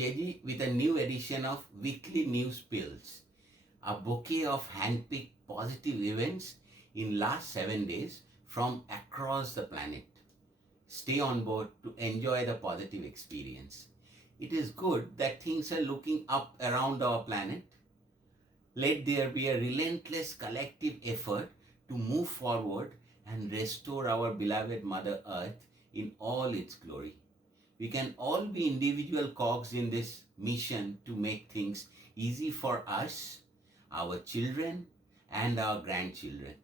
JD with a new edition of Weekly News Pills, a bouquet of handpicked positive events in last 7 days from across the planet. Stay on board to enjoy the positive experience. It is good that things are looking up around our planet. Let there be a relentless collective effort to move forward and restore our beloved Mother Earth in all its glory. We can all be individual cogs in this mission to make things easy for us, our children, and our grandchildren.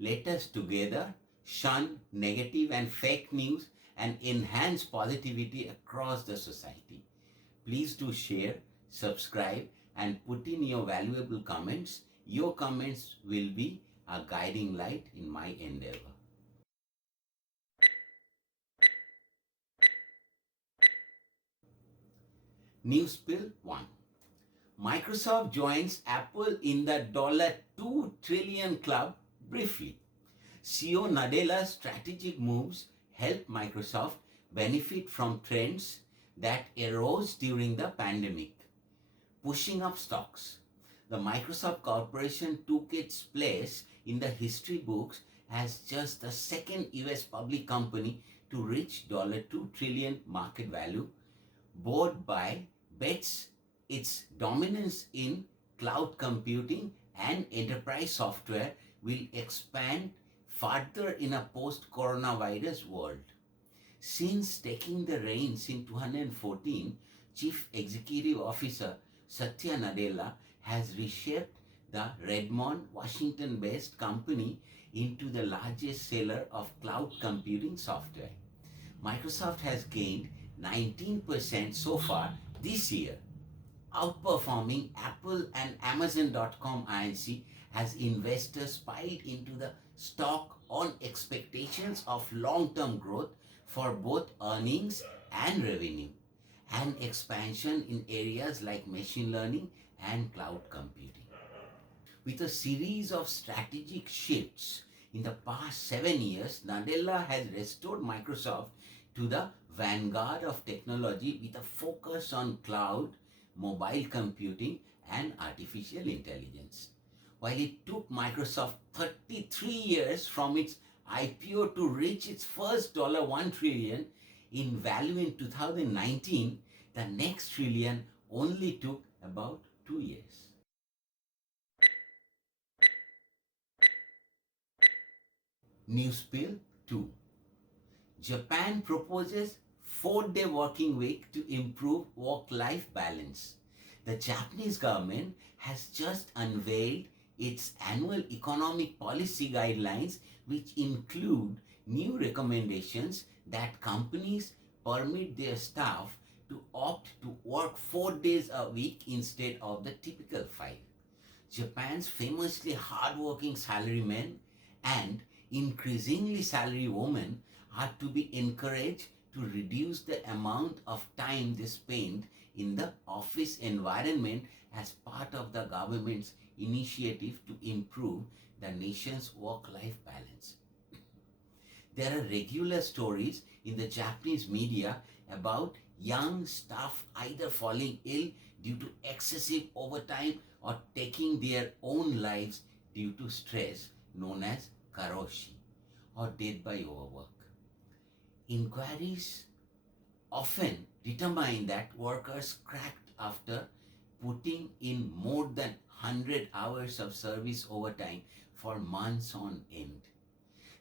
Let us together shun negative and fake news and enhance positivity across the society. Please do share, subscribe, and put in your valuable comments. Your comments will be a guiding light in my endeavor. News Pill 1. Microsoft joins Apple in the $2 trillion club briefly. CEO Nadella's strategic moves help Microsoft benefit from trends that arose during the pandemic, pushing up stocks. The Microsoft Corporation took its place in the history books as just the second US public company to reach $2 trillion market value, buoyed by bets its dominance in cloud computing and enterprise software will expand further in a post-coronavirus world. Since taking the reins in 2014, Chief Executive Officer Satya Nadella has reshaped the Redmond, Washington-based company into the largest seller of cloud computing software. Microsoft has gained 19% so far this year, outperforming Apple and Amazon.com Inc. as investors piled into the stock on expectations of long-term growth for both earnings and revenue, and expansion in areas like machine learning and cloud computing. With a series of strategic shifts in the past 7 years, Nadella has restored Microsoft to the vanguard of technology with a focus on cloud, mobile computing, and artificial intelligence. While it took Microsoft 33 years from its IPO to reach its first $1 trillion in value in 2019, the next trillion only took about 2 years. News Pill 2. Japan proposes 4-day working week to improve work-life balance. The Japanese government has just unveiled its annual economic policy guidelines, which include new recommendations that companies permit their staff to opt to work 4 days a week instead of the typical 5. Japan's famously hardworking salarymen and increasingly salary women are to be encouraged to reduce the amount of time they spend in the office environment as part of the government's initiative to improve the nation's work-life balance. There are regular stories in the Japanese media about young staff either falling ill due to excessive overtime or taking their own lives due to stress known as karoshi, or death by overwork. Inquiries often determine that workers cracked after putting in more than 100 hours of service overtime for months on end.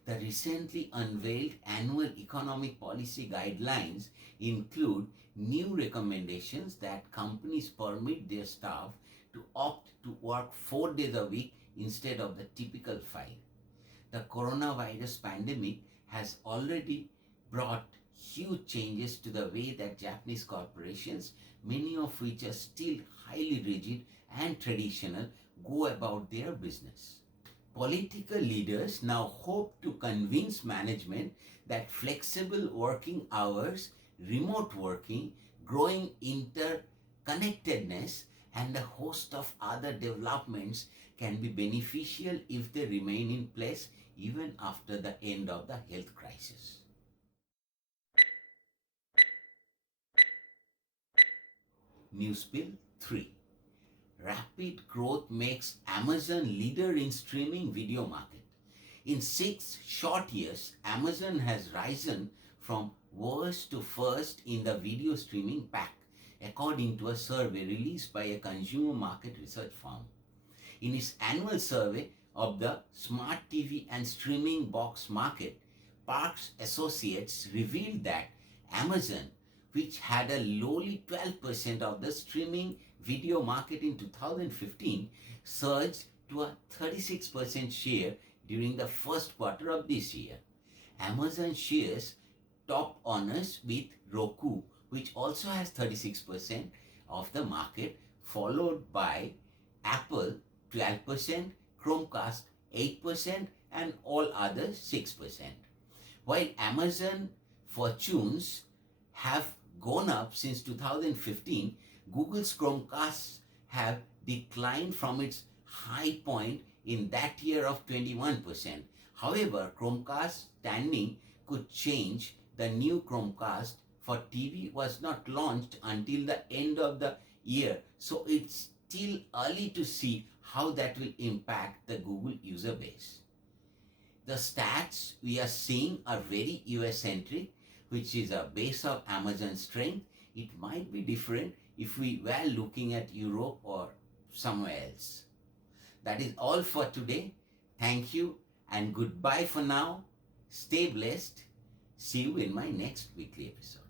The recently unveiled annual economic policy guidelines include new recommendations that companies permit their staff to opt to work 4 days a week instead of the typical 5. The coronavirus pandemic has already brought huge changes to the way that Japanese corporations, many of which are still highly rigid and traditional, go about their business. Political leaders now hope to convince management that flexible working hours, remote working, growing interconnectedness, and a host of other developments can be beneficial if they remain in place even after the end of the health crisis. News Pill 3. Rapid growth makes Amazon leader in streaming video market. In 6 short years, Amazon has risen from worst to first in the video streaming pack, according to a survey released by a consumer market research firm. In its annual survey of the smart TV and streaming box market, Parks Associates revealed that Amazon, which had a lowly 12% of the streaming video market in 2015, surged to a 36% share during the first quarter of this year. Amazon shares top honors with Roku, which also has 36% of the market, followed by Apple 12%, Chromecast 8%, and all others 6%. While Amazon fortunes have gone up since 2015, Google's Chromecasts have declined from its high point in that year of 21%. However, Chromecast standing could change. The new Chromecast for TV was not launched until the end of the year, so it's still early to see how that will impact the Google user base. The stats we are seeing are very US-centric, which is a base of Amazon's strength. It might be different if we were looking at Europe or somewhere else. That is all for today. Thank you and goodbye for now. Stay blessed. See you in my next weekly episode.